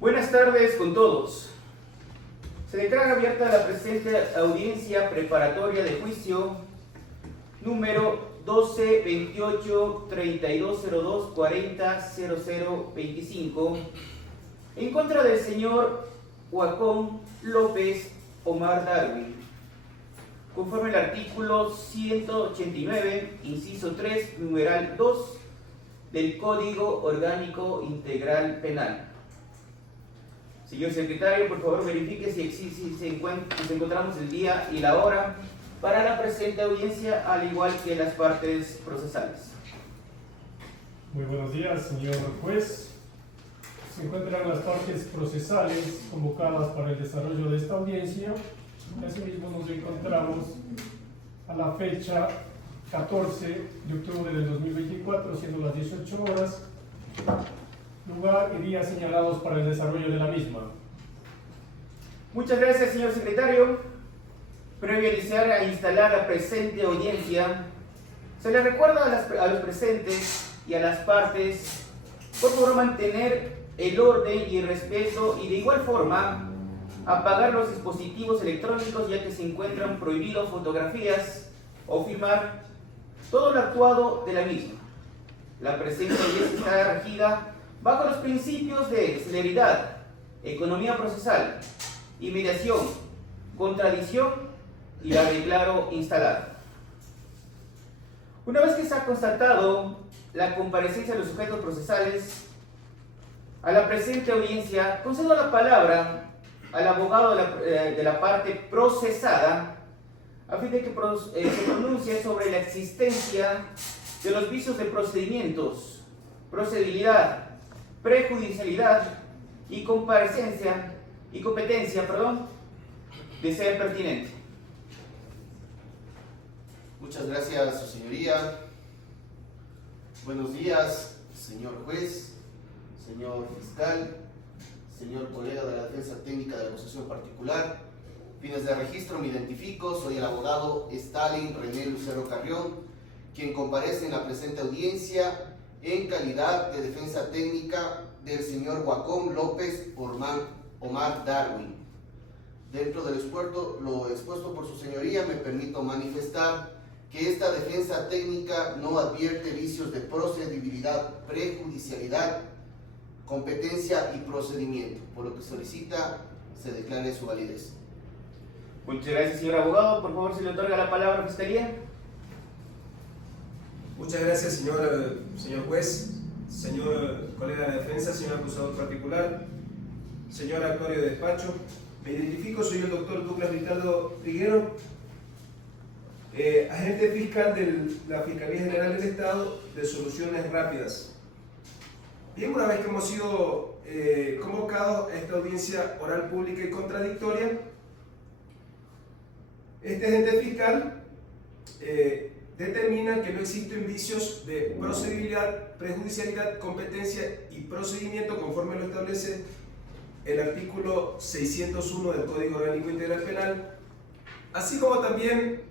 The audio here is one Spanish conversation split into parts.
Buenas tardes con todos. Se declara abierta la presente audiencia preparatoria de juicio número 12 28 3202 40 0025 en contra del señor Wacom López Omar Darwin, conforme al artículo 189, inciso 3, numeral 2 del Código Orgánico Integral Penal. Señor secretario, por favor verifique si nos encontramos el día y la hora para la presente audiencia, al igual que las partes procesales. Muy buenos días, señor juez. Se encuentran las partes procesales convocadas para el desarrollo de esta audiencia. Asimismo nos encontramos a la fecha 14 de octubre del 2024, siendo las 18 horas, lugar y días señalados para el desarrollo de la misma. Muchas gracias, señor secretario. Previo a iniciar a instalar la presente audiencia, se le recuerda a los presentes y a las partes, por favor, mantener el orden y el respeto, y de igual forma apagar los dispositivos electrónicos, ya que se encuentran prohibidos fotografías o filmar todo lo actuado de la misma. La presente audiencia está regida bajo los principios de celeridad, economía procesal, inmediación, contradicción y la declaro instalada. Una vez que se ha constatado la comparecencia de los sujetos procesales a la presente audiencia, concedo la palabra al abogado de la parte procesada a fin de que se pronuncie sobre la existencia de los vicios de procedimientos, procedibilidad, prejudicialidad y competencia, de ser pertinente. Muchas gracias, su señoría. Buenos días, señor juez, señor fiscal, señor colega de la defensa técnica de la acusación particular. Fines de registro, me identifico, soy el abogado Stalin René Lucero Carrión, quien comparece en la presente audiencia en calidad de defensa técnica del señor Wacom López Omar Darwin. Dentro del lo expuesto por su señoría, me permito manifestar que esta defensa técnica no advierte vicios de procedibilidad, prejudicialidad, competencia y procedimiento, por lo que solicita se declare su validez. Muchas gracias, señor abogado. Por favor, se le otorga la palabra a la Fiscalía. Muchas gracias, señor juez, señor colega de defensa, señor acusador particular, señor actuario de despacho. Me identifico, soy el doctor Douglas Ricardo Triguero, agente fiscal de la Fiscalía General del Estado de Soluciones Rápidas. Bien, una vez que hemos sido convocados a esta audiencia oral pública y contradictoria, este agente fiscal determina que no existen vicios de procedibilidad, prejudicialidad, competencia y procedimiento conforme lo establece el artículo 601 del Código Orgánico Integral Penal, así como también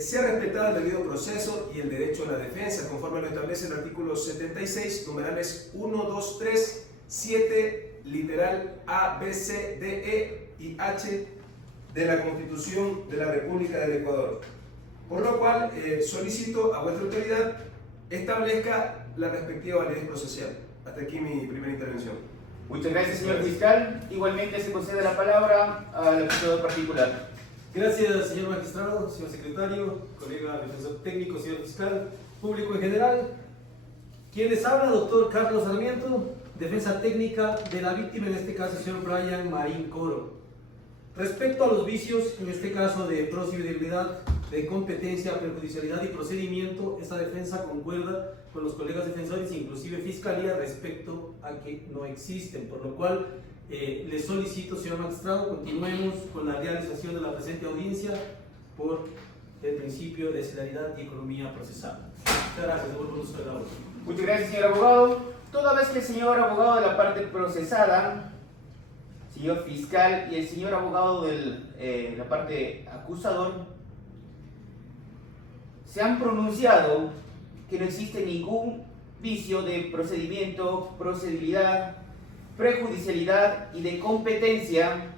se ha respetado el debido proceso y el derecho a la defensa conforme lo establece el artículo 76, numerales 1, 2, 3, 7, literal A, B, C, D, E y H de la Constitución de la República del Ecuador. Por lo cual solicito a vuestra autoridad establezca la respectiva validez procesal. Hasta aquí mi primera intervención. Muchas gracias, señor fiscal. Igualmente se concede la palabra al acusador particular. Gracias, señor magistrado, señor secretario, colega defensor técnico, señor fiscal, público en general. Quien les habla, doctor Carlos Sarmiento, defensa técnica de la víctima, en este caso, el señor Brian Marín Coro. Respecto a los vicios, en este caso de procedibilidad, de competencia, perjudicialidad y procedimiento, esta defensa concuerda con los colegas defensores, inclusive fiscalía, respecto a que no existen, por lo cual les solicito, señor magistrado, continuemos con la realización de la presente audiencia por el principio de celeridad y economía procesal. Muchas gracias, devuelvo el uso de la voz. Muchas gracias, señor abogado. Toda vez que el señor abogado de la parte procesada, señor fiscal y el señor abogado de la parte acusador se han pronunciado que no existe ningún vicio de procedimiento, procedibilidad, prejudicialidad y de competencia,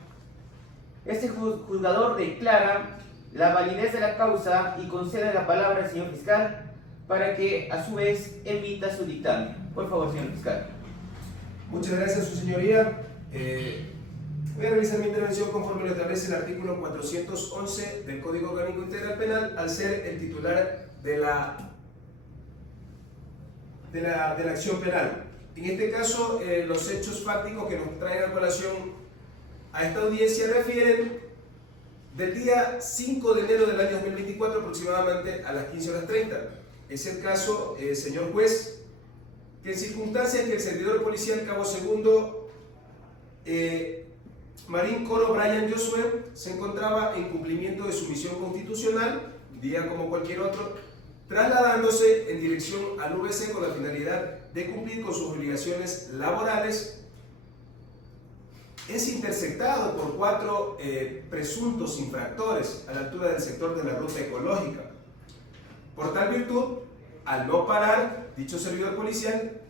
este juzgador declara la validez de la causa y concede la palabra al señor fiscal para que a su vez emita su dictamen. Por favor, señor fiscal. Muchas gracias, su señoría. Voy a realizar mi intervención conforme lo establece el artículo 411 del Código Orgánico Integral Penal, al ser el titular de la acción penal. En este caso, los hechos fácticos que nos traen a colación a esta audiencia refieren del día 5 de enero del año 2024 aproximadamente a las 15:30. Es el caso, señor juez, que en circunstancias que el servidor policial Cabo Segundo Marín Coro Brian Josué se encontraba en cumplimiento de su misión constitucional, día como cualquier otro, trasladándose en dirección al VC con la finalidad de cumplir con sus obligaciones laborales. Es interceptado por 4 presuntos infractores a la altura del sector de la ruta ecológica. Por tal virtud, al no parar dicho servidor policial,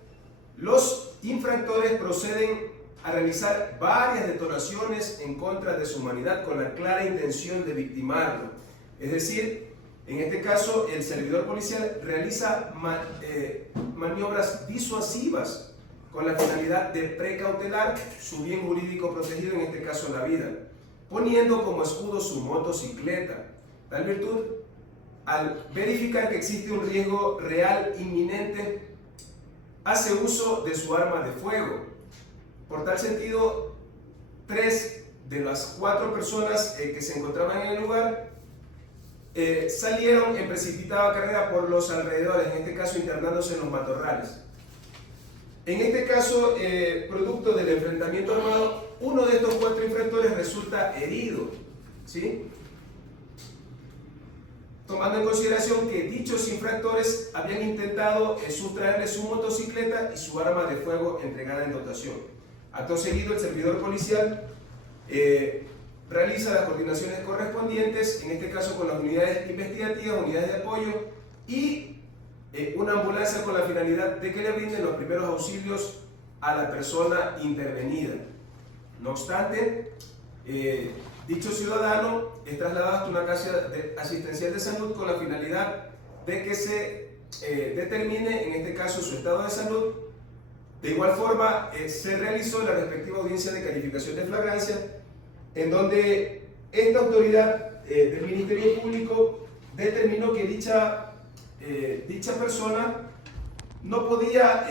los infractores proceden a realizar varias detonaciones en contra de su humanidad con la clara intención de victimarlo. Es decir, en este caso, el servidor policial realiza maniobras disuasivas con la finalidad de precautelar su bien jurídico protegido, en este caso la vida, poniendo como escudo su motocicleta. Tal virtud, al verificar que existe un riesgo real inminente, hace uso de su arma de fuego. Por tal sentido, 3 de las 4 personas que se encontraban en el lugar salieron en precipitada carrera por los alrededores, en este caso internándose en los matorrales. En este caso, producto del enfrentamiento armado, uno de estos 4 infractores resulta herido, ¿sí? Tomando en consideración que dichos infractores habían intentado sustraerle su motocicleta y su arma de fuego entregada en dotación. Acto seguido, el servidor policial realiza las coordinaciones correspondientes, en este caso con las unidades investigativas, unidades de apoyo y una ambulancia con la finalidad de que le brinden los primeros auxilios a la persona intervenida. No obstante, dicho ciudadano es trasladado hasta una casa asistencial de salud con la finalidad de que se determine, en este caso, su estado de salud. De igual forma, se realizó la respectiva audiencia de calificación de flagrancia, en donde esta autoridad del Ministerio Público determinó que dicha persona no podía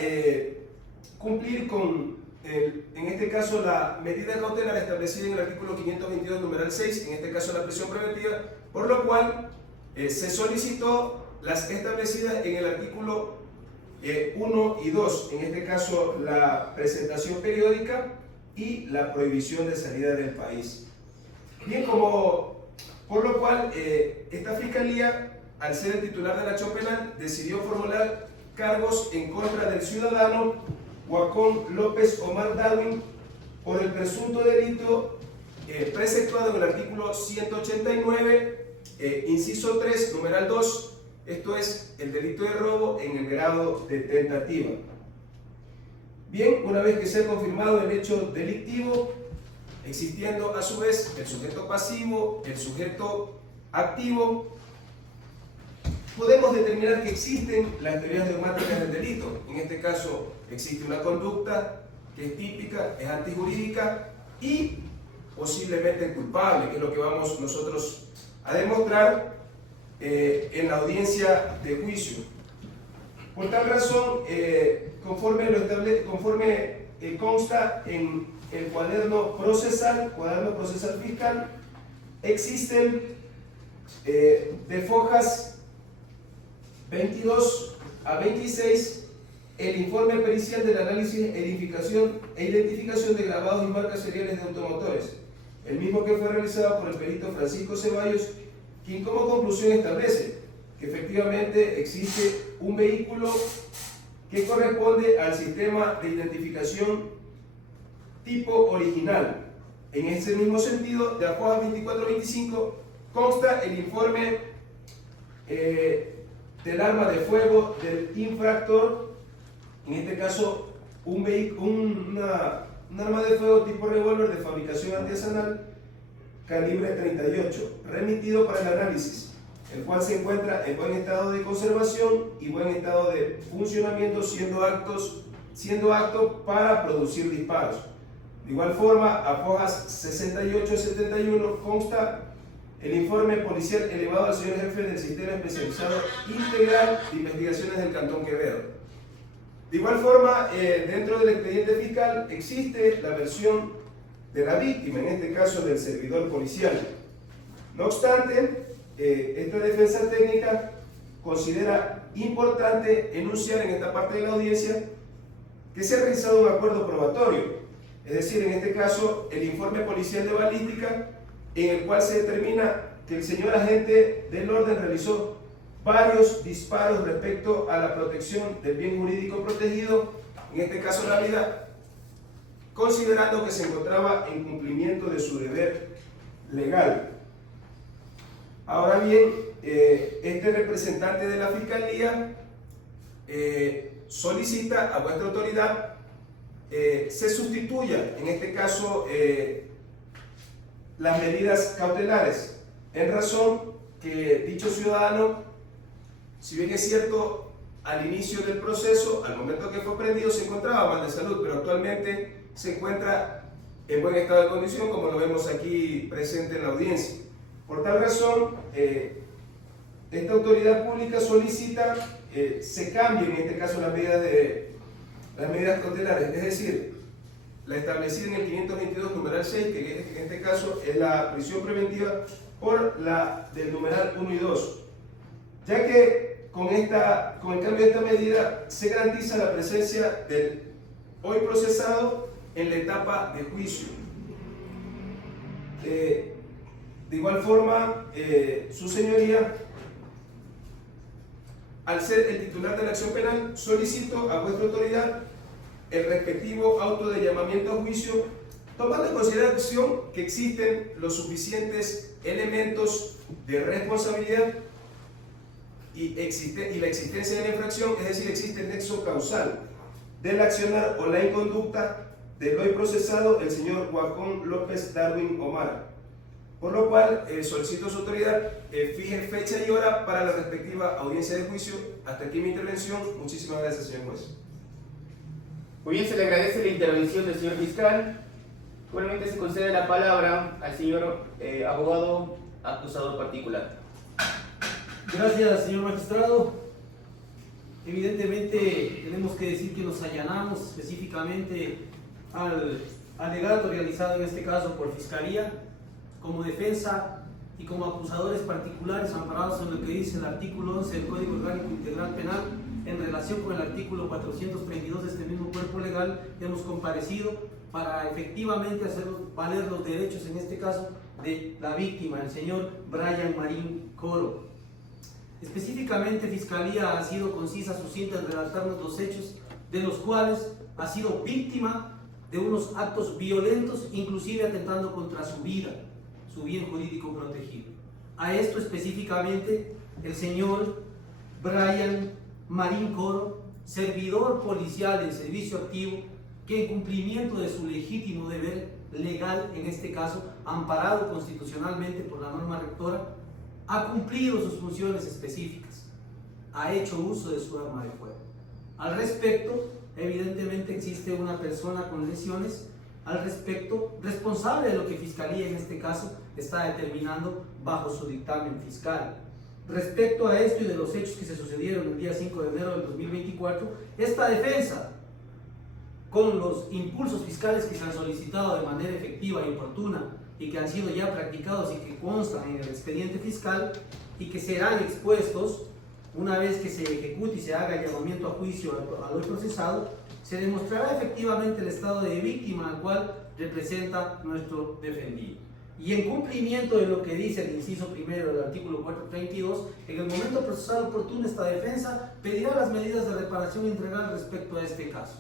cumplir con, en este caso, la medida cautelar establecida en el artículo 522, numeral 6, en este caso la prisión preventiva, por lo cual se solicitó las establecidas en el artículo 1 y 2, en este caso la presentación periódica y la prohibición de salida del país. Bien, por lo cual esta fiscalía, al ser el titular de la acción penal, decidió formular cargos en contra del ciudadano Huacón López Omar Darwin por el presunto delito preceptuado en el artículo 189, inciso 3, numeral 2, esto es el delito de robo en el grado de tentativa. Bien, una vez que se ha confirmado el hecho delictivo, existiendo a su vez el sujeto pasivo, el sujeto activo, podemos determinar que existen las teorías dogmáticas del delito. En este caso, existe una conducta que es típica, es antijurídica y posiblemente culpable, que es lo que vamos nosotros a demostrar en la audiencia de juicio. Por tal razón, conforme consta en el cuaderno procesal fiscal, existen de fojas 22 a 26 el informe pericial del análisis, edificación e identificación de grabados y marcas seriales de automotores, el mismo que fue realizado por el perito Francisco Ceballos, quien como conclusión establece que efectivamente existe un vehículo que corresponde al sistema de identificación tipo original. En ese mismo sentido, de la foja 24-25 consta el informe del arma de fuego del infractor, en este caso una un arma de fuego tipo revólver de fabricación artesanal calibre 38, remitido para el análisis, el cual se encuentra en buen estado de conservación y buen estado de funcionamiento, siendo apto para producir disparos. De igual forma, a hojas 68 y 71 consta el informe policial elevado al señor jefe del Sistema Especializado Integral de Investigaciones del Cantón Quevedo. De igual forma, dentro del expediente fiscal existe la versión de la víctima, en este caso del servidor policial. No obstante, esta defensa técnica considera importante enunciar en esta parte de la audiencia que se ha realizado un acuerdo probatorio, es decir, en este caso, el informe policial de balística, en el cual se determina que el señor agente del orden realizó varios disparos respecto a la protección del bien jurídico protegido, en este caso la vida, considerando que se encontraba en cumplimiento de su deber legal. Ahora bien, este representante de la Fiscalía solicita a vuestra autoridad se sustituya, en este caso, las medidas cautelares, en razón que dicho ciudadano, si bien es cierto, al inicio del proceso, al momento que fue prendido, se encontraba mal de salud, pero actualmente se encuentra en buen estado de condición, como lo vemos aquí presente en la audiencia. Por tal razón, esta autoridad pública solicita se cambien, en este caso, las medidas cautelares, es decir, la establecida en el 522 numeral 6, que en este caso es la prisión preventiva, por la del numeral 1 y 2, ya que con el cambio de esta medida se garantiza la presencia del hoy procesado en la etapa de juicio. De igual forma, su señoría, al ser el titular de la acción penal, solicito a vuestra autoridad el respectivo auto de llamamiento a juicio, tomando en consideración que existen los suficientes elementos de responsabilidad y la existencia de la infracción, es decir, existe el nexo causal del accionar o la inconducta del hoy procesado, el señor Joaquín López Darwin Omar. Por lo cual, solicito a su autoridad fije fecha y hora para la respectiva audiencia de juicio. Hasta aquí mi intervención. Muchísimas gracias, señor juez. Muy bien, se le agradece la intervención del señor fiscal. Igualmente se concede la palabra al señor abogado acusador particular. Gracias, señor magistrado. Evidentemente tenemos que decir que nos allanamos específicamente al alegato realizado en este caso por Fiscalía como defensa y como acusadores particulares amparados en lo que dice el artículo 11 del Código Orgánico Integral Penal en relación con el artículo 432 de este mismo cuerpo legal. Hemos comparecido para efectivamente hacer valer los derechos, en este caso, de la víctima, el señor Brian Marín Coro. Específicamente, Fiscalía ha sido concisa, sucinta en relatarnos los hechos de los cuales ha sido víctima de unos actos violentos, inclusive atentando contra su vida, su bien jurídico protegido. A esto específicamente, el señor Brian Marín Coro, servidor policial en servicio activo, que en cumplimiento de su legítimo deber legal, en este caso, amparado constitucionalmente por la norma rectora, ha cumplido sus funciones específicas, ha hecho uso de su arma de fuego. Al respecto, evidentemente existe una persona con lesiones, al respecto, responsable de lo que Fiscalía en este caso está determinando bajo su dictamen fiscal. Respecto a esto y de los hechos que se sucedieron el día 5 de enero del 2024, esta defensa, con los impulsos fiscales que se han solicitado de manera efectiva y oportuna y que han sido ya practicados y que constan en el expediente fiscal y que serán expuestos una vez que se ejecute y se haga el llamamiento a juicio al hoy procesado, se demostrará efectivamente el estado de víctima al cual representa nuestro defendido. Y en cumplimiento de lo que dice el inciso primero del artículo 432, en el momento procesal oportuno esta defensa pedirá las medidas de reparación integral respecto a este caso.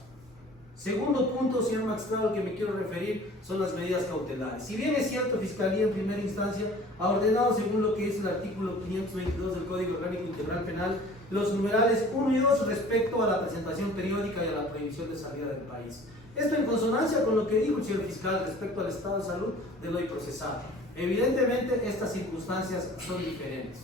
Segundo punto, señor magistrado, al que me quiero referir son las medidas cautelares. Si bien es cierto, Fiscalía en primera instancia ha ordenado, según lo que dice el artículo 522 del Código Orgánico Integral Penal, los numerales 1 y 2 respecto a la presentación periódica y a la prohibición de salida del país. Esto en consonancia con lo que dijo el señor fiscal respecto al estado de salud del hoy procesado. Evidentemente, estas circunstancias son diferentes.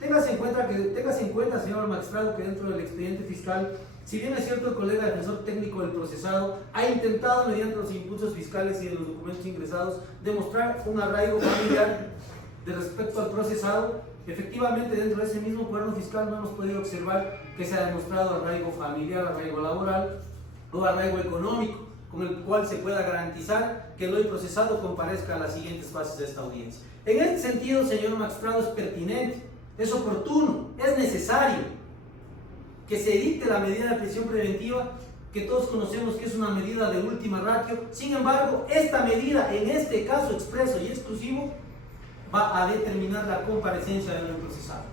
Téngase en cuenta, señor magistrado, que dentro del expediente fiscal, si bien es cierto el colega defensor técnico del procesado ha intentado, mediante los impulsos fiscales y de los documentos ingresados, demostrar un arraigo familiar de respecto al procesado, efectivamente dentro de ese mismo cuaderno fiscal no hemos podido observar que se ha demostrado arraigo familiar, arraigo laboral o arraigo económico, con el cual se pueda garantizar que el hoy procesado comparezca a las siguientes fases de esta audiencia. En este sentido, señor magistrado, es pertinente, es oportuno, es necesario que se dicte la medida de prisión preventiva, que todos conocemos que es una medida de última ratio. Sin embargo, esta medida, en este caso expreso y exclusivo, va a determinar la comparecencia del hoy procesado.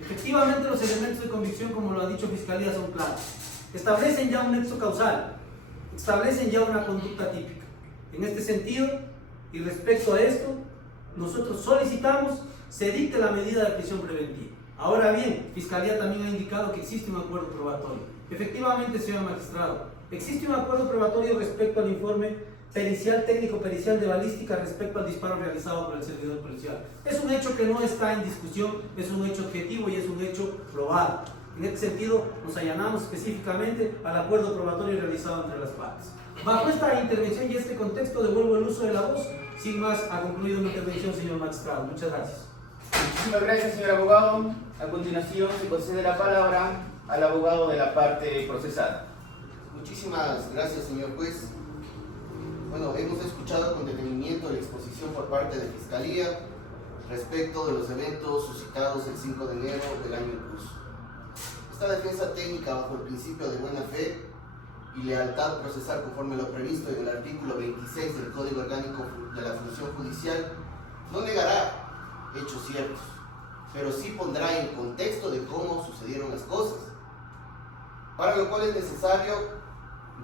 Efectivamente, los elementos de convicción, como lo ha dicho Fiscalía, son claros. Establecen ya un nexo causal, establecen ya una conducta típica. En este sentido, y respecto a esto, nosotros solicitamos se dicte la medida de prisión preventiva. Ahora bien, Fiscalía también ha indicado que existe un acuerdo probatorio. Efectivamente, señor magistrado, existe un acuerdo probatorio respecto al informe pericial, técnico-pericial de balística respecto al disparo realizado por el servidor policial. Es un hecho que no está en discusión, es un hecho objetivo y es un hecho probado. En este sentido, nos allanamos específicamente al acuerdo probatorio realizado entre las partes. Bajo esta intervención y este contexto, devuelvo el uso de la voz. Sin más, ha concluido mi intervención, señor magistrado. Muchas gracias. Muchísimas gracias, señor abogado. A continuación, se concede la palabra al abogado de la parte procesada. Muchísimas gracias, señor juez. Bueno, hemos escuchado con detenimiento la exposición por parte de Fiscalía respecto de los eventos suscitados el 5 de enero del año en curso. Esta defensa técnica, bajo el principio de buena fe y lealtad procesal conforme lo previsto en el artículo 26 del Código Orgánico de la Función Judicial, no negará hechos ciertos, pero sí pondrá en contexto de cómo sucedieron las cosas, para lo cual es necesario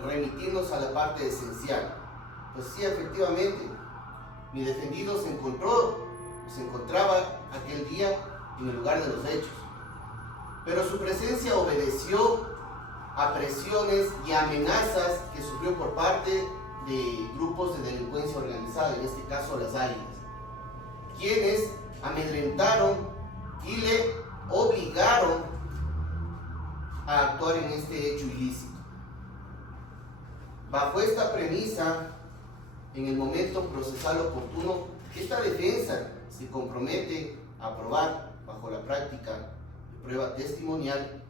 remitirnos a la parte esencial. Pues sí, efectivamente, mi defendido se encontraba aquel día en el lugar de los hechos, pero su presencia obedeció a presiones y amenazas que sufrió por parte de grupos de delincuencia organizada, en este caso las Águilas, quienes amedrentaron y le obligaron a actuar en este hecho ilícito. Bajo esta premisa, en el momento procesal oportuno, esta defensa se compromete a probar bajo la práctica de prueba testimonial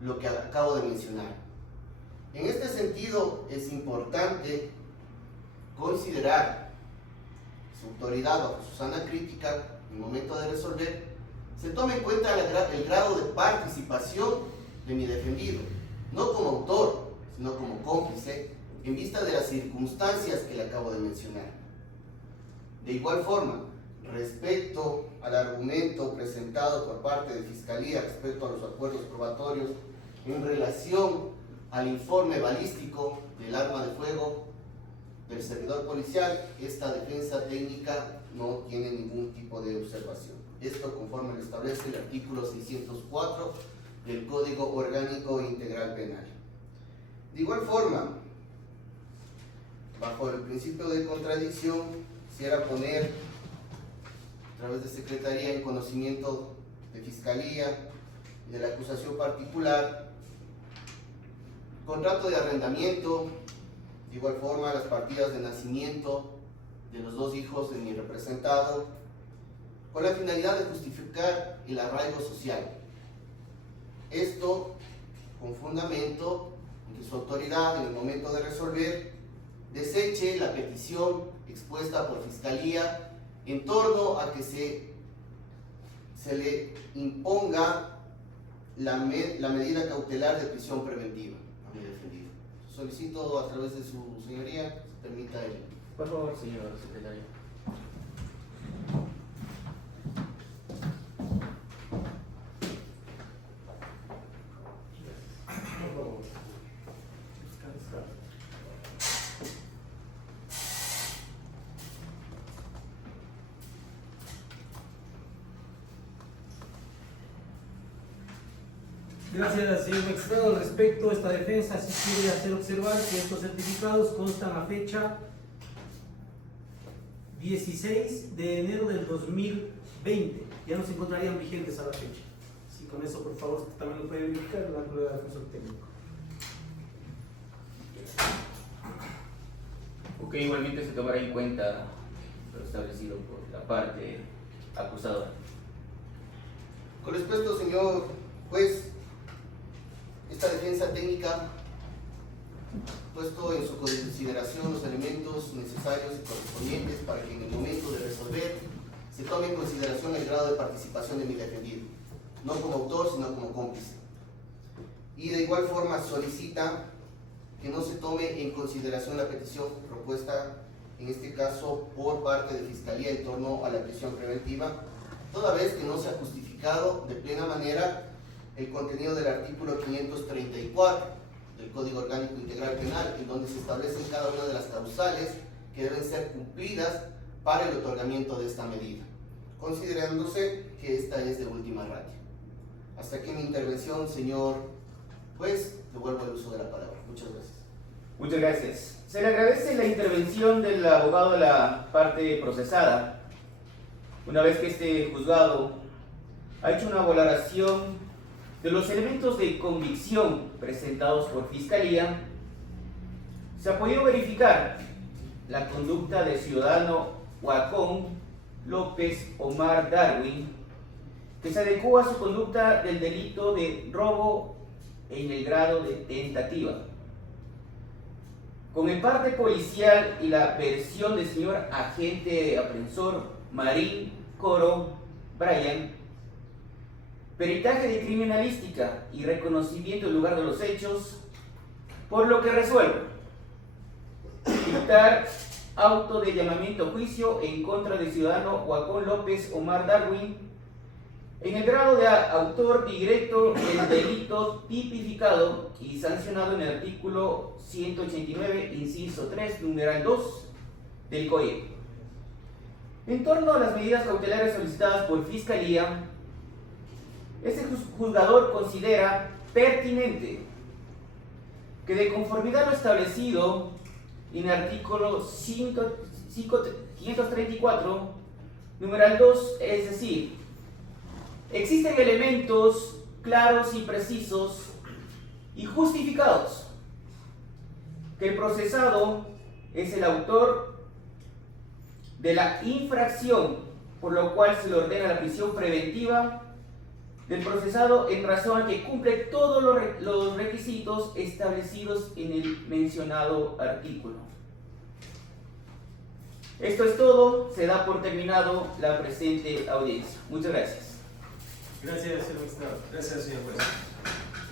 lo que acabo de mencionar. En este sentido, es importante considerar su autoridad bajo su sana crítica en el momento de resolver, se tome en cuenta el grado de participación de mi defendido, no como autor, sino como cómplice, en vista de las circunstancias que le acabo de mencionar. De igual forma, respecto al argumento presentado por parte de Fiscalía respecto a los acuerdos probatorios en relación al informe balístico del arma de fuego del servidor policial, esta defensa técnica no tiene ningún tipo de observación. Esto conforme lo establece el artículo 604 del Código Orgánico Integral Penal. De igual forma, bajo el principio de contradicción, quisiera poner a través de Secretaría en conocimiento de Fiscalía y de la acusación particular contrato de arrendamiento, de igual forma las partidas de nacimiento de los dos hijos de mi representado, con la finalidad de justificar el arraigo social. Esto con fundamento en que su autoridad en el momento de resolver deseche la petición expuesta por Fiscalía en torno a que se le imponga la medida cautelar de prisión preventiva a mi defendido. Solicito a través de su señoría se permita el... Por favor, señor secretario. Gracias, señor magistrado. Al respecto de esta defensa, si quiere hacer observar que estos certificados constan a fecha 16 de enero del 2020. Ya no se encontrarían vigentes a la fecha. Si con eso, por favor, también lo puede verificar la prueba de defensor técnico. Ok, igualmente se tomará en cuenta lo establecido por la parte acusadora. Con respecto, señor juez, esta defensa técnica ha puesto en su consideración los elementos necesarios y correspondientes para que en el momento de resolver se tome en consideración el grado de participación de mi defendido, no como autor, sino como cómplice. Y de igual forma solicita que no se tome en consideración la petición propuesta, en este caso por parte de Fiscalía en torno a la prisión preventiva, toda vez que no se ha justificado de plena manera el contenido del artículo 534 del Código Orgánico Integral Penal, en donde se establecen cada una de las causales que deben ser cumplidas para el otorgamiento de esta medida, considerándose que esta es de última ratio. Hasta aquí mi intervención, señor juez. Devuelvo el uso de la palabra. Muchas gracias. Muchas gracias. Se le agradece la intervención del abogado de la parte procesada. Una vez que este juzgado ha hecho una valoración de los elementos de convicción presentados por Fiscalía, se ha podido verificar la conducta del ciudadano Huacón López Omar Darwin, que se adecua a su conducta del delito de robo en el grado de tentativa. Con el parte policial y la versión del señor agente aprensor Marín Coro Brian, peritaje de criminalística y reconocimiento del lugar de los hechos, por lo que resuelvo dictar auto de llamamiento a juicio en contra del ciudadano Huacón López Omar Darwin en el grado de autor directo del delito tipificado y sancionado en el artículo 189, inciso 3, numeral 2 del COIE. En torno a las medidas cautelares solicitadas por Fiscalía, este juzgador considera pertinente que, de conformidad a lo establecido en el artículo 534, numeral 2, es decir, existen elementos claros y precisos y justificados que el procesado es el autor de la infracción, por lo cual se le ordena la prisión preventiva del procesado en razón a que cumple todos los requisitos establecidos en el mencionado artículo. Esto es todo, se da por terminado la presente audiencia. Muchas gracias. Gracias, señor magistrado. Gracias, señor juez.